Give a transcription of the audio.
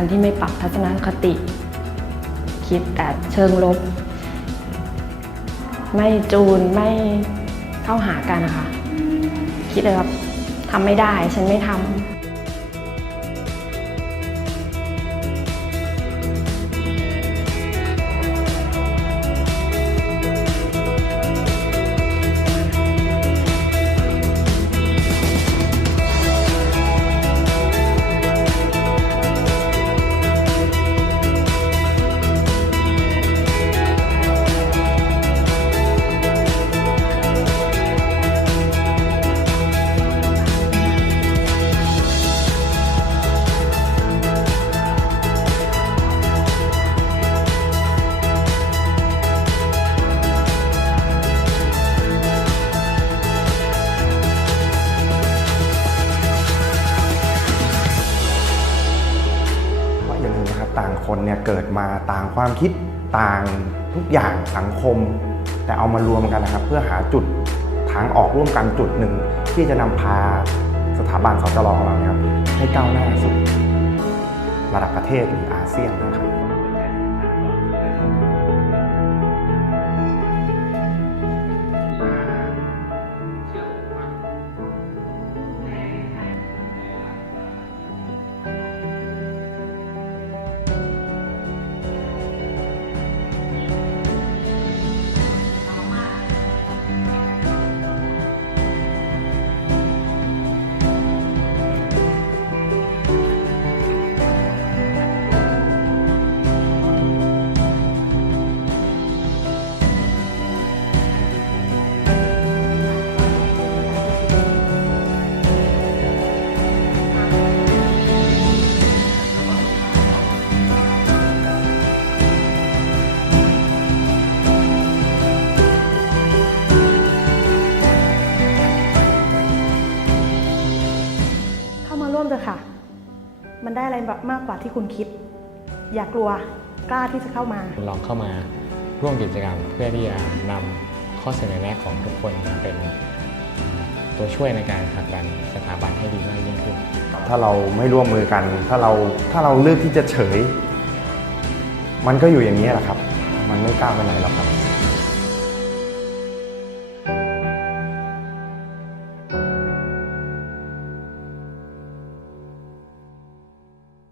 การที่ไม่ปรับทัศนคติ คิดแต่เชิงลบ ไม่จูนไม่เข้าหากันนะคะ คิดเลยว่าทำไม่ได้ฉันไม่ทำ นะครับต่างคนเนี่ยเกิดมาต่างความคิดต่างทุกอย่างสังคม แต่เอามารวมกันนะครับ เพื่อหาจุดทางออกร่วมกันจุดหนึ่ง ที่จะนำพาสถาบันสจรของเราเนี่ยครับให้ก้าวหน้าสู่ระดับประเทศหรืออาเซียนนะครับ เข้ามาร่วมเถอะค่ะ มันได้อะไรแบบมากกว่าที่คุณคิด อย่ากลัวกล้าที่จะเข้ามา ลองเข้ามาร่วมกิจกรรมเพื่อที่จะนำข้อเสนอแนะของทุกคนมาเป็นตัวช่วยในการผลักดันสถาบันให้ดีมากยิ่งขึ้น ถ้าเราไม่ร่วมมือกัน ถ้าเราถ้าเราเลือกที่จะเฉย มันก็อยู่อย่างนี้แหละครับ มันไม่ก้าวไปไหนหรอกครับ